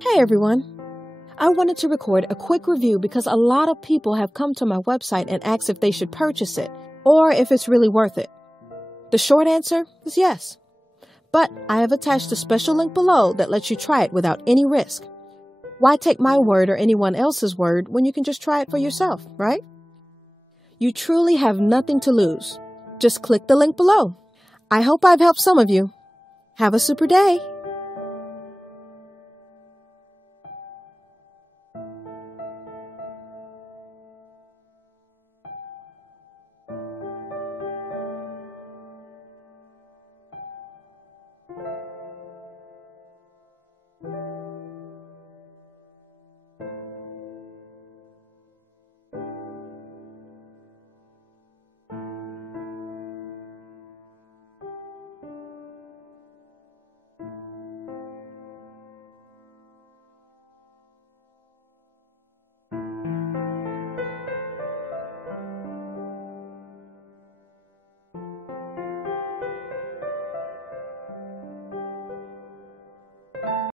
Hey everyone! I wanted to record a quick review because a lot of people have come to my website and asked if they should purchase it or if it's really worth it. The short answer is yes. But I have attached a special link below that lets you try it without any risk. Why take my word or anyone else's word when you can just try it for yourself, right? You truly have nothing to lose. Just click the link below. I hope I've helped some of you. Have a super day!